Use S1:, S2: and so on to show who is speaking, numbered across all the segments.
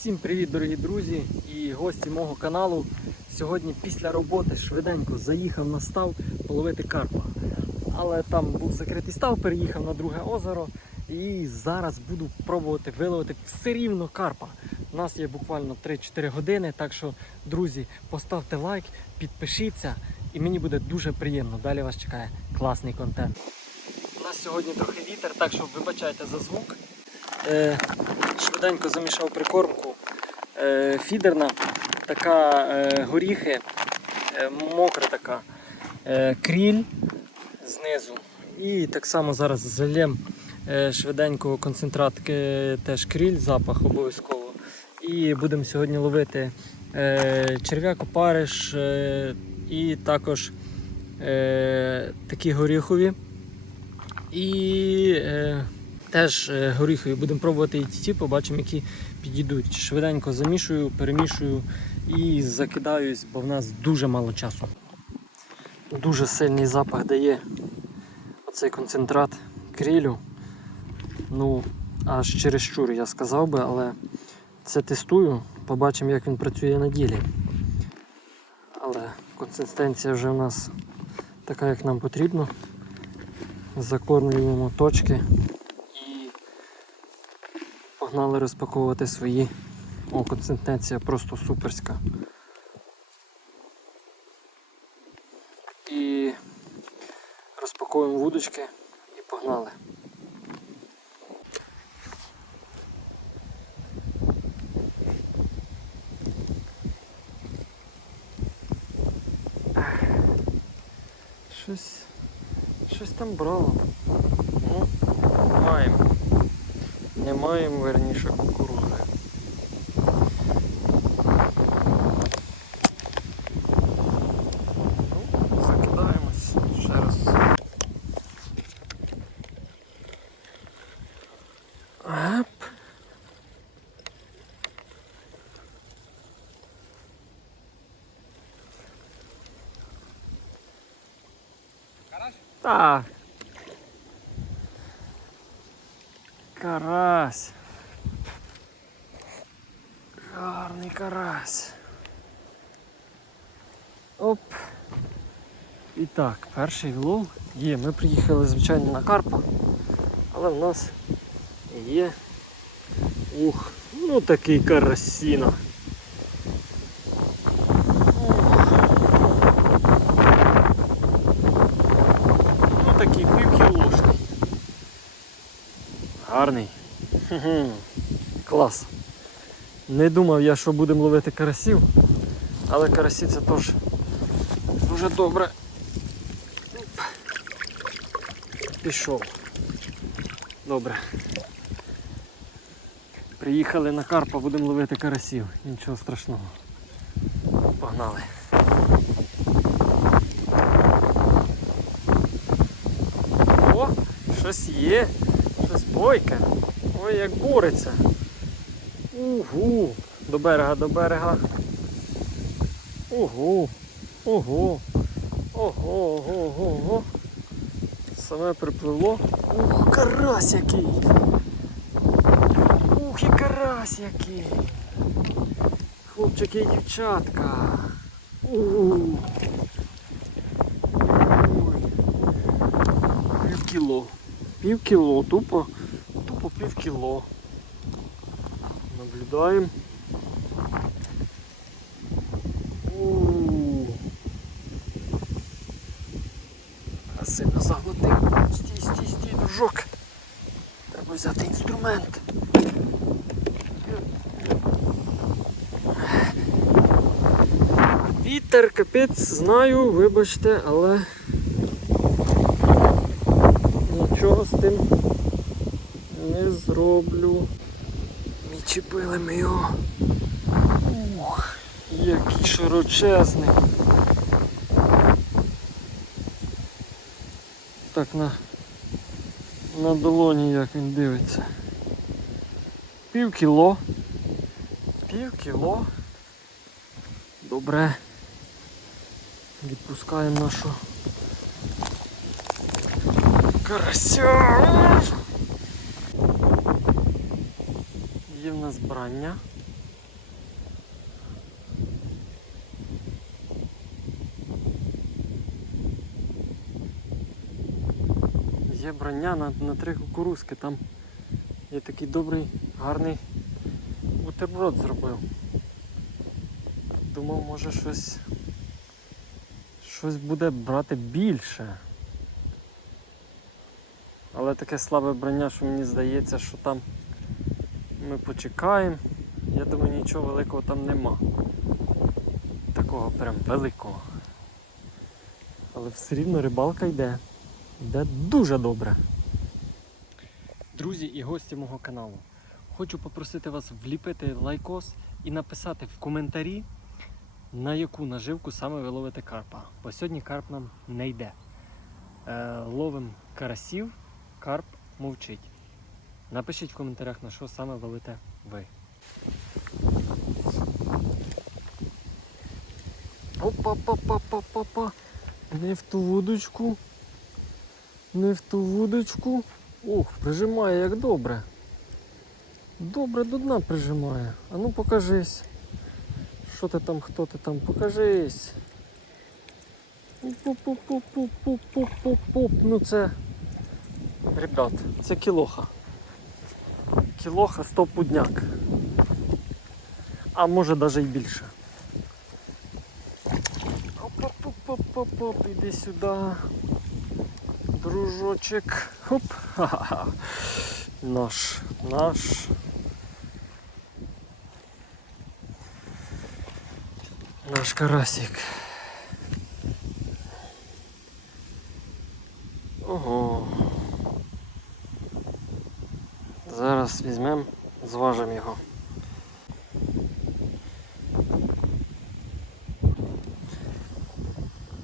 S1: Всім привіт, дорогі друзі і гості мого каналу. Сьогодні після роботи швиденько заїхав на став половити карпа. Але там був закритий став, переїхав на друге озеро і зараз буду пробувати виловити все рівно карпа. У нас є буквально 3-4 години, так що, друзі, поставте лайк, підпишіться і мені буде дуже приємно. Далі вас чекає класний контент. У нас сьогодні трохи вітер, так що вибачайте за звук. Е, швиденько замішав прикормку. Е, фідерна, така е, горіхи, е, мокра така, кріль знизу. І так само зараз зальємо швиденько концентрат теж кріль, запах обов'язково. І будемо сьогодні ловити черв'як, опариш е, і також такі горіхові. І теж горіхові будемо пробувати і ті, побачимо, які підійдуть. Швиденько замішую, перемішую і закидаюсь, бо в нас дуже мало часу. Дуже сильний запах дає оцей концентрат крілю. Ну, аж чересчур, я сказав би, але це тестую, побачимо, як він працює на ділі. Але консистенція вже в нас така, як нам потрібно. Закормлюємо точки погнали розпаковувати свої. О, консистенція просто суперська. І розпаковуємо вудочки і погнали. Щось, щось там брало. Ну, маємо. Не маємо верніше кукурузи. Ну, закидаємось ще раз. Ап. Так. Карась. Гарний карась. Оп. І так, перший влов є. Ми приїхали, звичайно, на Карпа, але в нас є. Ух, ну такий карасіна. Ну такий півкілошний. Гарний. Клас. Не думав я, що будемо ловити карасів, але карасі це теж дуже добре. Пішов. Добре. Приїхали на Карпа, будемо ловити карасів. Нічого страшного. Погнали. О, щось є, бойке. Ой, як бореться. Угу. До берега, до берега. Ого. Ого. Ого, ого, ого, ого. Саме припливло. Ух, карась який. Ух, і карась який. Хлопчики і дівчатка. Угу. Ой. Пів кіло. Пів кіло, тупо, тупо пів кіло. Наблюдаємо. Сильно заглотив. Стій, стій, стій, дружок. Треба взяти інструмент. Вітер, капець, знаю, вибачте, але нічого з тим не зроблю. Відчепили ми його. Ух, який широчезний. Так на, на долоні як він дивиться. Пів кіло. Пів кіло. Добре. Відпускаємо нашу Карася! Є в нас брання. Є брання на, на три кукурузки, там є такий добрий, гарний бутерброд зробив. Думав, може щось щось буде брати більше. Але таке слабе броня, що мені здається, що там ми почекаємо. Я думаю, нічого великого там нема. Такого прям великого. Але все рівно рибалка йде. Йде дуже добре. Друзі і гості мого каналу. Хочу попросити вас вліпити лайкос і написати в коментарі, на яку наживку саме ви ловите карпа. Бо сьогодні карп нам не йде. Е, ловим карасів, карп мовчить. Напишіть в коментарях, на що саме ловите ви. Опа-па-па-па-па-па. Не в ту вудочку. Не в ту вудочку. Ох, прижимає як добре. Добре до дна прижимає. А ну покажись. Що ти там, хто ти там? Покажись. Пуп-пуп-пуп-пуп-пуп-пуп-пуп. Ну це. Ребят, це кілоха. Кілоха стопудняк. А може навіть і більше. Оп-оп-оп-оп-оп, іди сюди. Дружочек. Хоп. Ха-ха-ха. Наш, наш. Наш карасик. Ого. Зараз візьмемо, зважимо його.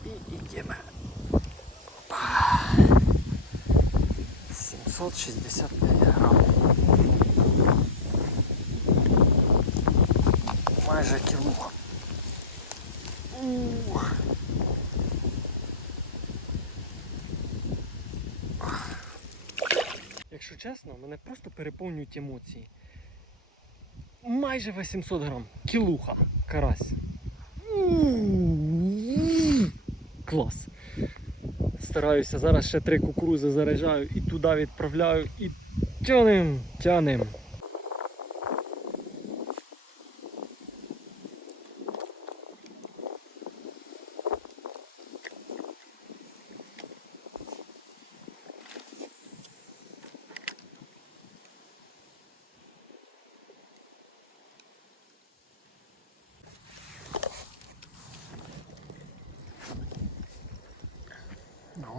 S1: І йдемо. Опа. 765 грам. Майже кіло. Чесно, мене просто переповнюють емоції. Майже 800 грам. Кілуха. Карась. Клас. Стараюся зараз ще три кукурузи заряджаю і туди відправляю і тянем, тянем.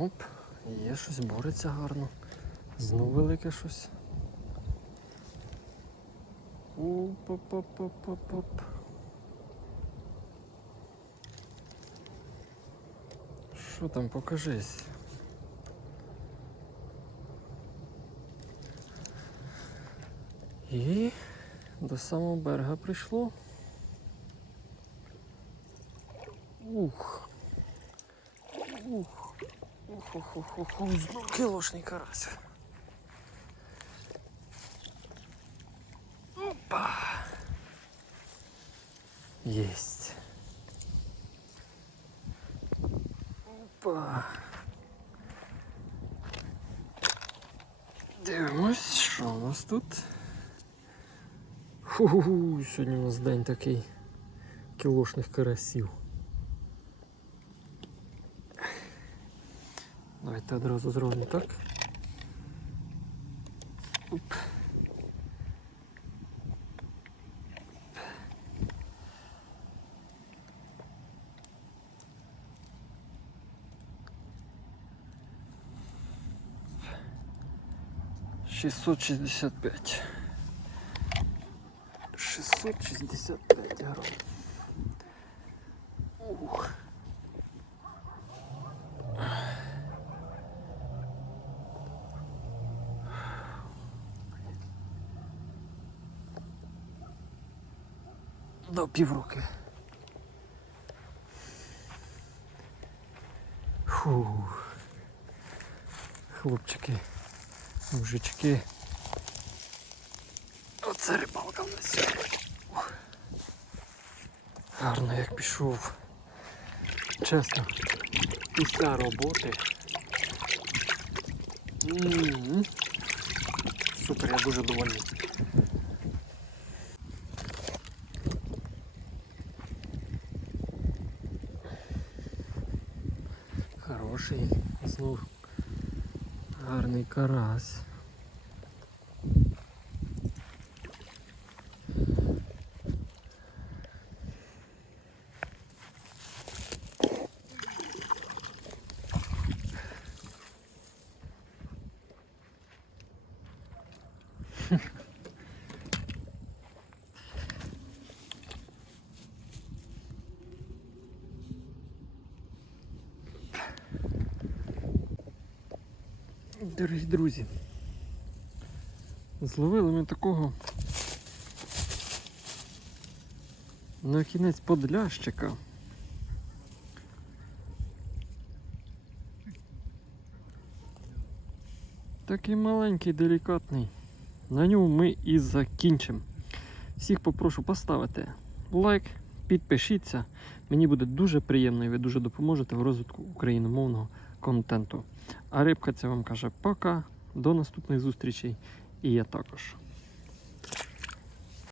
S1: Оп, є щось бореться гарно. Знов велике щось. Оп-оп-оп-оп-оп-оп. Що там, покажись. І до самого берега прийшло. Ух. Ух-ух-ух-ух, знов кілошний карась. Опа. Єсть. Опа. Дивимось, що у нас тут. Ху-ху-ху, сьогодні у нас день такий кілошних карасів. Давайте одразу зробимо так. Оп. Шестьсот шестьдесят пять. Шестьсот шестьдесят пять грамм. Ух. До півроки. Фу. Хлопчики, мужички. Оце рибалка в нас Гарно як пішов. Чесно, після роботи М. Супер, я дуже довольний. Знов гарний карась. Дорогі друзі, зловили ми такого на кінець подлящика. Такий маленький, делікатний. На ньому ми і закінчимо. Всіх попрошу поставити лайк, підпишіться. Мені буде дуже приємно і ви дуже допоможете в розвитку україномовного контенту. А рибка це вам каже пока, до наступних зустрічей. І я також.